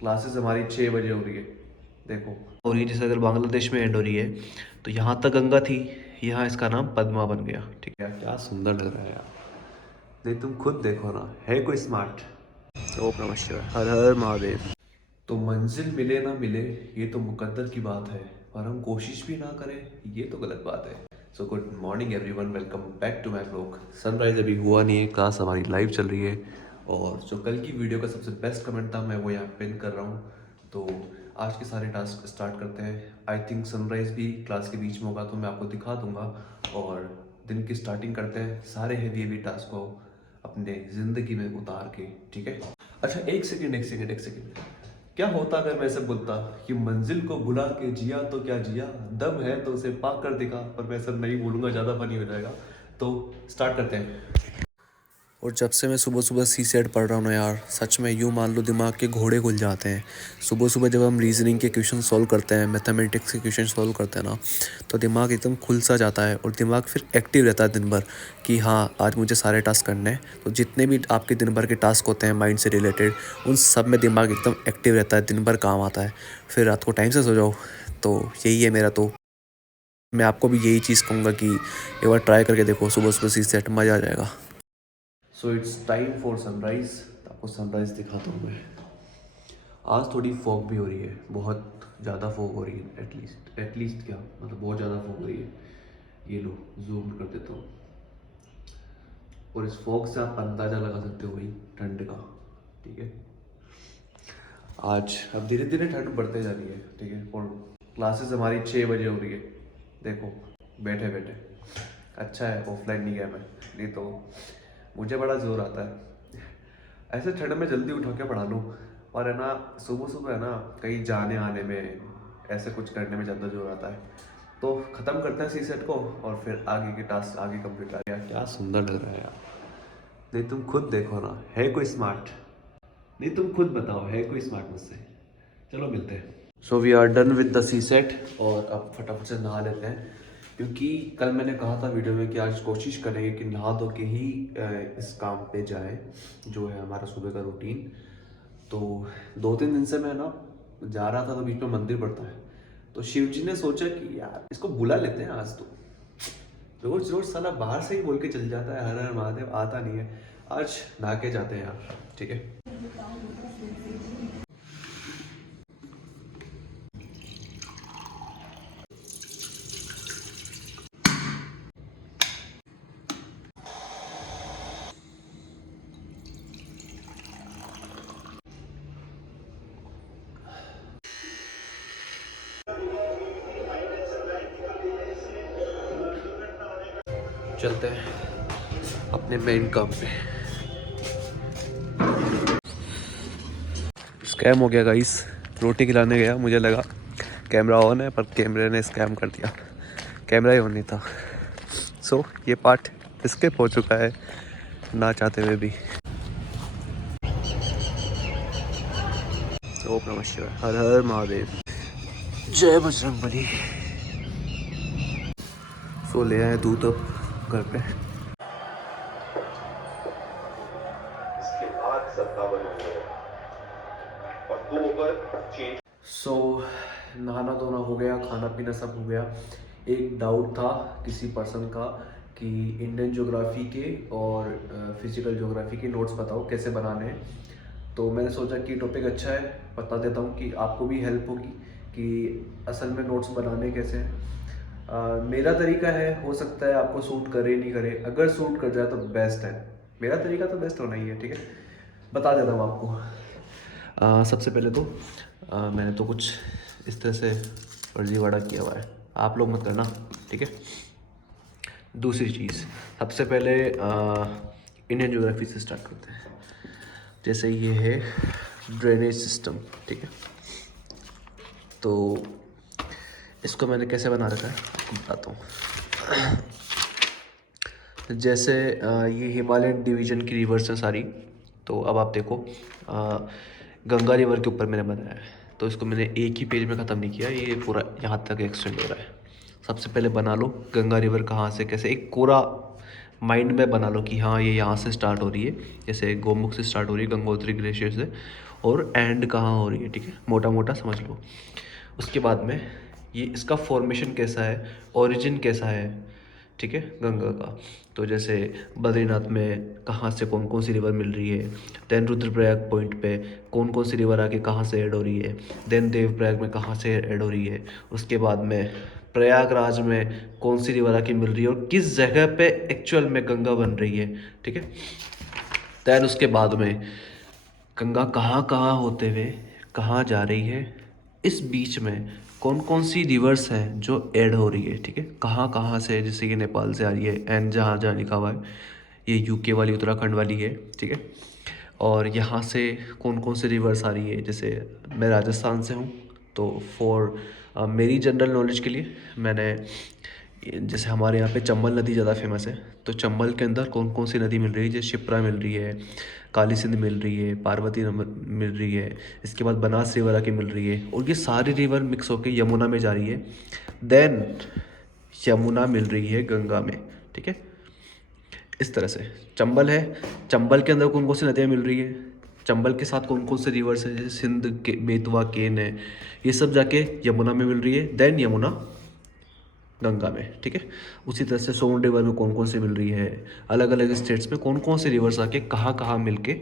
Classes हमारी 6 बजे हो रही है, देखो हो रही है। जैसे अगर बांग्लादेश में एंड हो रही है तो यहाँ तक गंगा थी, यहाँ इसका नाम पद्मा बन गया। ठीक है, क्या सुंदर लग रहा है यार। नहीं तुम खुद देखो ना, है कोई स्मार्ट। ओम नमः शिवाय, हर हर महादेव। तो मंजिल मिले ना मिले ये तो मुकद्दर की बात है, और हम कोशिश भी ना करें ये तो गलत बात है। So good morning everyone, welcome back to my blog. Sunrise अभी हुआ नहीं है, क्लास हमारी लाइव चल रही है, और जो कल की वीडियो का सबसे बेस्ट कमेंट था मैं वो यहाँ पिन कर रहा हूँ। तो आज के सारे टास्क स्टार्ट करते हैं। आई थिंक सनराइज भी क्लास के बीच में होगा तो मैं आपको दिखा दूंगा, और दिन की स्टार्टिंग करते हैं सारे हेवी हेवी टास्क को अपने ज़िंदगी में उतार के। ठीक है, अच्छा एक सेकेंड एक सेकेंड एक सेकेंड, क्या होता अगर मैं ऐसे बोलता कि मंजिल को बुला के जिया तो क्या जिया, दम है तो उसे पा कर दिखा। पर मैं ऐसा नहीं बोलूँगा, ज़्यादा फनी हो जाएगा। तो स्टार्ट करते हैं। और जब से मैं सुबह सुबह सी सेट पढ़ रहा हूँ ना यार, सच में यूँ मान लो दिमाग के घोड़े खुल जाते हैं। सुबह सुबह जब हम रीजनिंग के क्वेश्चन सॉल्व करते हैं, मैथमेटिक्स के क्वेश्चन सॉल्व करते हैं ना, तो दिमाग एकदम खुल सा जाता है, और दिमाग फिर एक्टिव रहता है दिन भर कि हाँ आज मुझे सारे टास्क करने हैं। तो जितने भी आपके दिन भर के टास्क होते हैं माइंड से रिलेटेड, उन सब में दिमाग एकदम एक्टिव रहता है, दिन भर काम आता है। फिर रात को टाइम से सो जाओ। तो यही है मेरा। तो मैं आपको भी यही चीज़ कहूँगा कि एक बार ट्राई करके देखो, सुबह सुबह सी सेट, मज़ा आ जाएगा। So it's time for sunrise. आपको सनराइज दिखाता हूँ मैं। आज थोड़ी फॉग भी हो रही है, बहुत ज़्यादा फॉग हो रही है। एटलीस्ट क्या मतलब, बहुत ज़्यादा फॉग हो रही है। ये लो जूम कर देता हूँ, और इस फॉग से आप अंदाज़ा लगा सकते हो भाई ठंड का। ठीक है, आज अब धीरे धीरे ठंड बढ़ते जा रही है। ठीक है, और क्लासेस हमारी 6 बजे हो रही है, देखो बैठे बैठे। अच्छा है ऑफलाइन नहीं गया मैं, नहीं तो मुझे बड़ा जोर आता है ऐसे ठंड में जल्दी उठा के पढ़ा लूँ। और है ना, सुबह सुबह है ना कहीं जाने आने में, ऐसे कुछ करने में ज़्यादा जोर आता है। तो ख़त्म करते हैं सी सेट को, और फिर आगे के टास्क आगे कंप्लीट आ गया। क्या सुंदर लग रहा है यार। नहीं तुम खुद देखो ना, है कोई स्मार्ट। नहीं तुम खुद बताओ, है कोई स्मार्ट मुझसे। चलो मिलते हैं। So we are done with the C set, और अब फटाफट से नहा लेते हैं, क्योंकि कल मैंने कहा था वीडियो में कि आज कोशिश करेंगे कि नहा धो के ही इस काम पे जाए, जो है हमारा सुबह का रूटीन। तो 2-3 दिन से मैं ना जा रहा था तो बीच में मंदिर पड़ता है, तो शिव जी ने सोचा कि यार इसको बुला लेते हैं आज। तो रोज रोज साला बाहर से ही बोल के चल जाता है हर हर महादेव, आता नहीं है। आज नहा के जाते हैं यार। ठीक है, चलते हैं अपने मेन काम पे। स्कैम हो गया गाइस, रोटी खिलाने गया, मुझे लगा कैमरा ऑन है, पर कैमरे ने स्कैम कर दिया, कैमरा ही ऑन नहीं था। सो ये पार्ट स्किप हो चुका है ना चाहते हुए भी। ओम नमः शिवाय, हर हर महादेव, जय बजरंगबली। सो ले आए दूध अब घर पे। सो नहाना धोना हो गया, खाना पीना सब हो गया। एक डाउट था किसी पर्सन का कि इंडियन ज्योग्राफी के और फिजिकल ज्योग्राफी के नोट्स बताओ कैसे बनाने हैं। तो मैंने सोचा कि टॉपिक अच्छा है, बता देता हूँ कि आपको भी हेल्प होगी कि असल में नोट्स बनाने कैसे हैं। मेरा तरीका है, हो सकता है आपको सूट करे नहीं करे, अगर सूट कर जाए तो बेस्ट है। मेरा तरीका तो बेस्ट होना ही है। ठीक है, बता देता हूँ आपको। सबसे पहले तो मैंने तो कुछ इस तरह से फर्जीवाड़ा किया हुआ है, आप लोग मत करना। ठीक है, दूसरी चीज़, सबसे पहले इंडियन ज्योग्राफी से स्टार्ट करते हैं। जैसे ये है ड्रेनेज सिस्टम। ठीक है, तो इसको मैंने कैसे बना रखा है आपको बताता हूँ। जैसे ये हिमालयन डिवीजन की रिवर्स है सारी। तो अब आप देखो, गंगा रिवर के ऊपर मैंने बनाया है, तो इसको मैंने एक ही पेज में ख़त्म नहीं किया, ये पूरा यहाँ तक एक्सटेंड हो रहा है। सबसे पहले बना लो गंगा रिवर कहाँ से कैसे, एक पूरा माइंड में बना लो कि हाँ ये यहाँ से स्टार्ट हो रही है, जैसे गोमुख से स्टार्ट हो रही है, गंगोत्री ग्लेशियर से, और एंड कहाँ हो रही है, ठीक है, मोटा मोटा समझ लो। उसके बाद में ये इसका फॉर्मेशन कैसा है, ओरिजिन कैसा है, ठीक है, गंगा का। तो जैसे बद्रीनाथ में कहाँ से कौन कौन सी रिवर मिल रही है, देन रुद्रप्रयाग पॉइंट पे कौन कौन सी रिवर आके कहाँ से ऐड हो रही है, देन देवप्रयाग में कहाँ से ऐड हो रही है, उसके बाद में प्रयागराज में कौन सी रिवर आके मिल रही है और किस जगह पे एक्चुअल में गंगा बन रही है, ठीक है। देन उसके बाद में गंगा कहाँ कहाँ होते हुए कहाँ जा रही है, इस बीच में कौन कौन सी रिवर्स हैं जो ऐड हो रही है, ठीक है, कहाँ कहाँ से, जैसे कि नेपाल से आ रही है, एंड जहाँ जहाँ लिखा हुआ है ये यूके वाली उत्तराखंड वाली है, ठीक है। और यहाँ से कौन कौन सी रिवर्स आ रही है, जैसे मैं राजस्थान से हूँ तो फॉर मेरी जनरल नॉलेज के लिए मैंने, जैसे हमारे यहाँ पे चंबल नदी ज़्यादा फेमस है, तो चंबल के अंदर कौन कौन सी नदी मिल रही है, जैसे शिप्रा मिल रही है, काली सिंध मिल रही है, पार्वती मिल रही है, इसके बाद बनास रिवर आके मिल रही है, और ये सारी रिवर मिक्स होके यमुना में जा रही है, देन यमुना मिल रही है गंगा में, ठीक है। इस तरह से चंबल है, चंबल के अंदर कौन कौन सी नदियाँ मिल रही है, चंबल के साथ कौन कौन से रिवर्स है, जैसे सिंध के बेतवा केन है, ये सब जाके यमुना में मिल रही है, देन यमुना गंगा में, ठीक है। उसी तरह से सोन रिवर में कौन कौन सी मिल रही है, अलग अलग स्टेट्स में कौन कौन से रिवर्स आके कहाँ कहाँ मिल के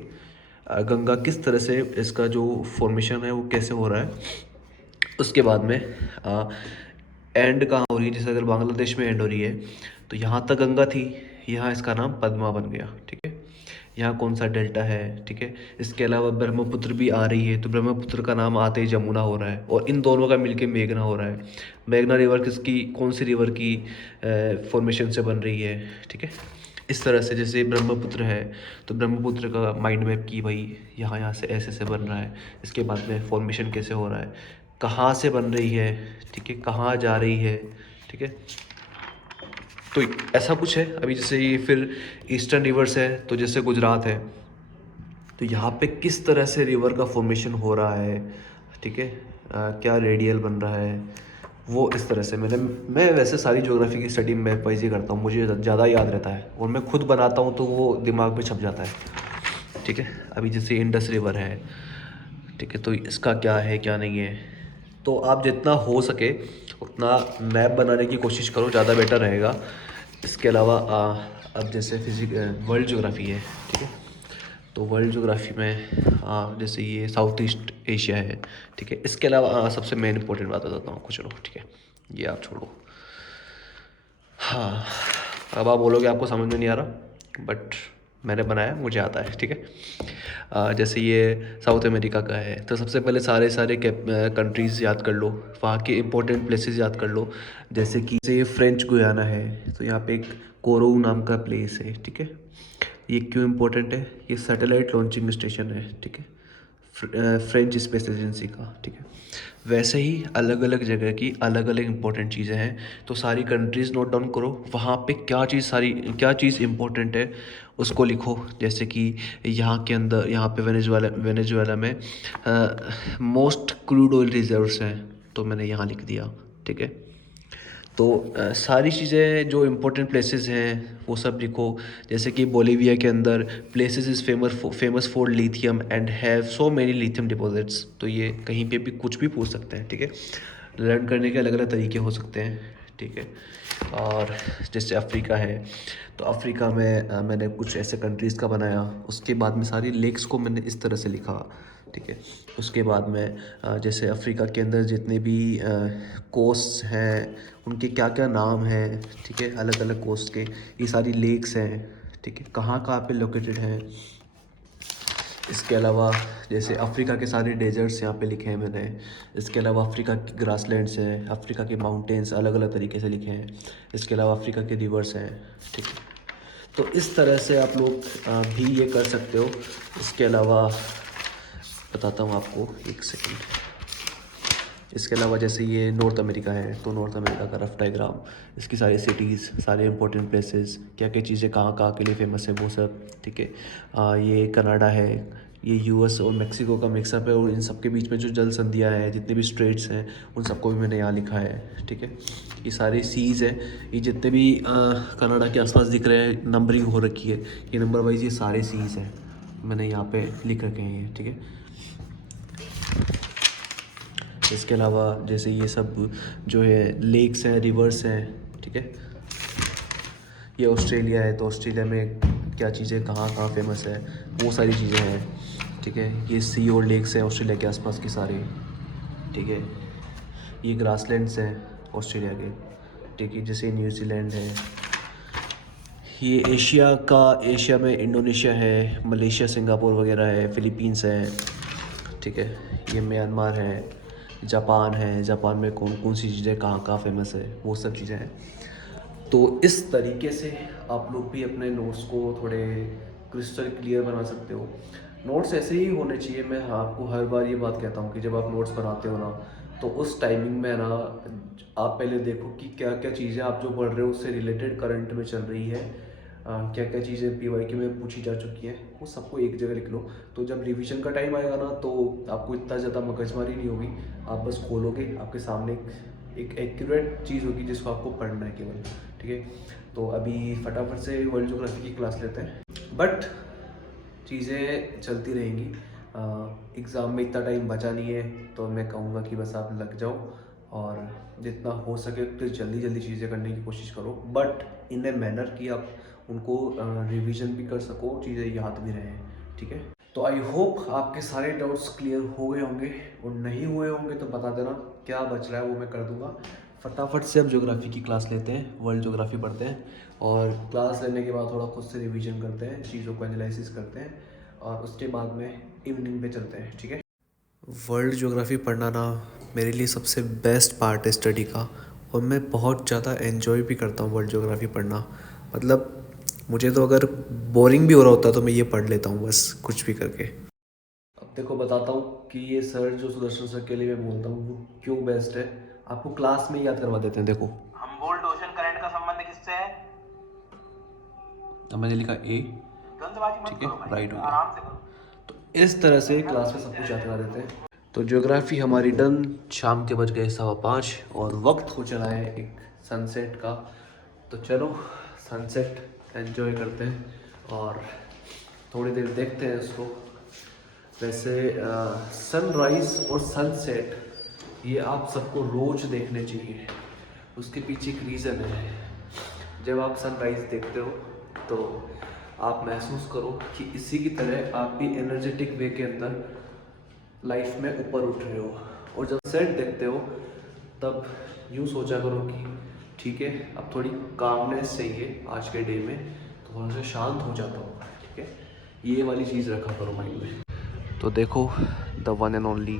गंगा किस तरह से इसका जो फॉर्मेशन है वो कैसे हो रहा है। उसके बाद में एंड कहाँ हो रही है, जैसे अगर बांग्लादेश में एंड हो रही है तो यहाँ तक गंगा थी, यहाँ इसका नाम पद्मा बन गया, ठीक है। यहाँ कौन सा डेल्टा है, ठीक है। इसके अलावा ब्रह्मपुत्र भी आ रही है तो ब्रह्मपुत्र का नाम आते ही जमुना हो रहा है, और इन दोनों का मिलके मेघना हो रहा है। मेघना रिवर किसकी, कौन सी रिवर की फॉर्मेशन से बन रही है, ठीक है। इस तरह से जैसे ब्रह्मपुत्र है तो ब्रह्मपुत्र का माइंड मैप की भाई यहाँ यहाँ से ऐसे से बन रहा है, इसके बाद में फॉर्मेशन कैसे हो रहा है, कहाँ से बन रही है, ठीक है, कहाँ जा रही है, ठीक है। तो ऐसा कुछ है। अभी जैसे ये फिर ईस्टर्न रिवर्स है, तो जैसे गुजरात है तो यहाँ पे किस तरह से रिवर का फॉर्मेशन हो रहा है, ठीक है, क्या रेडियल बन रहा है, वो इस तरह से मैं वैसे सारी ज्योग्राफी की स्टडी मैं पैसे करता हूँ, मुझे ज़्यादा याद रहता है, और मैं खुद बनाता हूँ तो वो दिमाग में छप जाता है, ठीक है। अभी जैसे इंडस रिवर है, ठीक है, तो इसका क्या है क्या नहीं है, तो आप जितना हो सके उतना मैप बनाने की कोशिश करो, ज़्यादा बेटर रहेगा। इसके अलावा अब जैसे वर्ल्ड ज्योग्राफी है, ठीक है, तो वर्ल्ड ज्योग्राफी में जैसे ये साउथ ईस्ट एशिया है, ठीक है। इसके अलावा सबसे मेन इंपॉर्टेंट बात बताता हूँ आपको, चलो ठीक है, ये आप छोड़ो। हाँ, अब आप बोलोगे आपको समझ में नहीं आ रहा, बट मैंने बनाया, मुझे आता है, ठीक है। जैसे ये साउथ अमेरिका का है तो सबसे पहले सारे सारे कंट्रीज़ याद कर लो, वहाँ के इंपॉर्टेंट प्लेसेस याद कर लो। जैसे कि ये फ्रेंच गुयाना है तो यहाँ पे एक कोरोऊ नाम का प्लेस है, ठीक है। ये क्यों इम्पोर्टेंट है, ये सैटेलाइट लॉन्चिंग स्टेशन है, ठीक है, फ्रेंच स्पेस एजेंसी का, ठीक है। वैसे ही अलग अलग जगह की अलग अलग इंपॉर्टेंट चीज़ें हैं, तो सारी कंट्रीज़ नोट डाउन करो, वहाँ पे क्या चीज़ इंपॉर्टेंट है उसको लिखो। जैसे कि यहाँ के अंदर, यहाँ पे वेनेजुएला में मोस्ट क्रूड ऑयल रिजर्व्स हैं, तो मैंने यहाँ लिख दिया, ठीक है। तो सारी चीज़ें जो इम्पोर्टेंट प्लेसेस हैं वो सब लिखो। जैसे कि बोलीविया के अंदर places is famous for lithium and have so many lithium deposits, तो ये कहीं पे भी कुछ भी पूछ सकते हैं, ठीक है। लर्न करने के अलग अलग तरीके हो सकते हैं, ठीक है। और जैसे अफ्रीका है तो अफ्रीका में मैंने कुछ ऐसे कंट्रीज़ का बनाया, उसके बाद में सारी लेक्स को मैंने इस तरह से लिखा, ठीक है। उसके बाद में जैसे अफ्रीका के अंदर जितने भी कोस्ट हैं उनके क्या क्या नाम हैं, ठीक है, अलग अलग कोस्ट के, ये सारी लेक्स हैं, ठीक है, कहाँ कहाँ पे लोकेटेड हैं। इसके अलावा जैसे अफ्रीका के सारे डेजर्ट्स यहाँ पे लिखे हैं मैंने। इसके अलावा अफ्रीका की ग्रासलैंड्स हैं, अफ्रीका के माउंटेन्स अलग अलग तरीके से लिखे हैं। इसके अलावा अफ्रीका के रिवर्स हैं, ठीक है। तो इस तरह से आप लोग भी ये कर सकते हो। इसके अलावा बताता हूँ आपको, एक सेकंड। इसके अलावा जैसे ये नॉर्थ अमेरिका है तो नॉर्थ अमेरिका का रफ डायग्राम, इसकी सारी सिटीज़, सारे इंपॉर्टेंट प्लेसेस, क्या क्या चीज़ें कहाँ कहाँ के लिए फेमस है वो सब, ठीक है। ये कनाडा है, ये यूएस और मेक्सिको का मिक्सअप है, और इन सब के बीच में जो जल संधियाँ हैं, जितने भी स्ट्रेट्स हैं, उन सबको भी मैंने यहाँ लिखा है, ठीक है। ये सारे सीज़ हैं, ये जितने भी कनाडा के आसपास दिख रहे हैं नंबरिंग हो रखी है, ये नंबर वाइज ये सारे सीज़ हैं, मैंने यहाँ पे लिख रखे हैं ये, ठीक है। इसके अलावा जैसे ये सब जो है लेक्स हैं, रिवर्स हैं, ठीक है। ये ऑस्ट्रेलिया है, तो ऑस्ट्रेलिया में क्या चीज़ें कहाँ कहाँ फेमस है, वो सारी चीज़ें हैं, ठीक है। ये सी और लेक्स हैं ऑस्ट्रेलिया के आसपास की सारी, ठीक है। ये ग्रासलैंड्स हैं ऑस्ट्रेलिया के, ठीक है, जैसे न्यूजीलैंड है। ये एशिया में इंडोनेशिया है, मलेशिया, सिंगापुर वगैरह है, फ़िलीपींस है, ठीक है। ये म्यांमार है, जापान है, जापान में कौन कौन सी चीज़ें कहाँ कहाँ फेमस है, वो सब चीज़ें हैं। तो इस तरीके से आप लोग भी अपने नोट्स को थोड़े क्रिस्टल क्लियर बना सकते हो। नोट्स ऐसे ही होने चाहिए। मैं आपको हर बार ये बात कहता हूँ कि जब आप नोट्स बनाते हो ना, तो उस टाइमिंग में ना आप पहले देखो कि क्या क्या चीज़ें आप जो पढ़ रहे हो उससे रिलेटेड करंट में चल रही है, क्या क्या चीज़ें पीवाईक्यू में पूछी जा चुकी हैं, वो सबको एक जगह लिख लो। तो जब रिवीजन का टाइम आएगा ना, तो आपको इतना ज़्यादा मगजमारी नहीं होगी। आप बस खोलोगे, आपके सामने एक एक्यूरेट चीज़ होगी जिसको आपको पढ़ना है केवल, ठीक है। तो अभी फटाफट से वर्ल्ड ज्योग्राफी की क्लास लेते हैं, बट चीज़ें चलती रहेंगी। एग्ज़ाम में इतना टाइम बचा नहीं है, तो मैं कहूँगा कि बस आप लग जाओ और जितना हो सके उतनी जल्दी जल्दी चीज़ें करने की कोशिश करो, बट इन ए मैनर कि आप उनको रिवीजन भी कर सको, चीज़ें याद भी रहें, ठीक है। तो आई होप आपके सारे डाउट्स क्लियर हो गए होंगे, और नहीं हुए होंगे तो बता देना, क्या बच रहा है वो मैं कर दूंगा। फटाफट से अब ज्योग्राफी की क्लास लेते हैं, वर्ल्ड ज्योग्राफी पढ़ते हैं, और क्लास लेने के बाद थोड़ा खुद से रिवीजन करते हैं, चीज़ों को एनालिसिस करते हैं, और उसके बाद में इवनिंग पे चलते हैं, ठीक है। वर्ल्ड ज्योग्राफी पढ़ना ना मेरे लिए सबसे बेस्ट पार्ट है स्टडी का, और मैं बहुत ज़्यादा एन्जॉय भी करता हूँ वर्ल्ड ज्योग्राफी पढ़ना। मतलब मुझे तो अगर बोरिंग भी हो रहा होता तो मैं ये पढ़ लेता हूँ बस कुछ भी करके। अब देखो बताता हूँ कि ये सर जो सुदर्शन सर के लिए मैं बोलता हूँ वो क्यों बेस्ट है, आपको क्लास में याद करवा देते हैं। देखो हम्बोल्ट ओशन करंट का संबंध किससे है? अब मैंने लिखा ए, जल्दबाजी मत ठीक है, करो भाई, राइट हो गया। आराम से करो। तो इस तरह से क्लास में सब कुछ याद करा देते हैं। तो ज्योग्राफी हमारी डन, शाम के बज गए 5:15 और वक्त हो चला है एक सनसेट का। तो चलो सनसेट एंजॉय करते हैं और थोड़ी देर देखते हैं उसको। वैसे सनराइज़ और सनसेट ये आप सबको रोज़ देखने चाहिए, उसके पीछे एक रीज़न है। जब आप सनराइज़ देखते हो तो आप महसूस करो कि इसी की तरह आप भी एनर्जेटिक वे के अंदर लाइफ में ऊपर उठ रहे हो, और जब सेट देखते हो तब यूँ सोचा करो कि ठीक है अब थोड़ी कामनेस चाहिए आज के डे में, तो थोड़ा सा शांत हो जाता हूँ, ठीक है। ये वाली चीज़ रखा करो माइंड में। तो देखो the one and only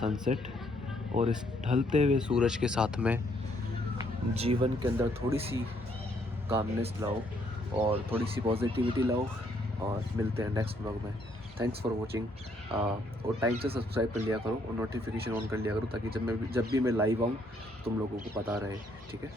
sunset, और इस ढलते हुए सूरज के साथ में जीवन के अंदर थोड़ी सी कामनेस लाओ और थोड़ी सी पॉजिटिविटी लाओ, और मिलते हैं नेक्स्ट ब्लॉग में। थैंक्स फॉर वॉचिंग, और टाइम से सब्सक्राइब कर लिया करो और नोटिफिकेशन ऑन कर लिया करो, ताकि जब भी मैं लाइव आऊँ तुम लोगों को पता रहे, ठीक है।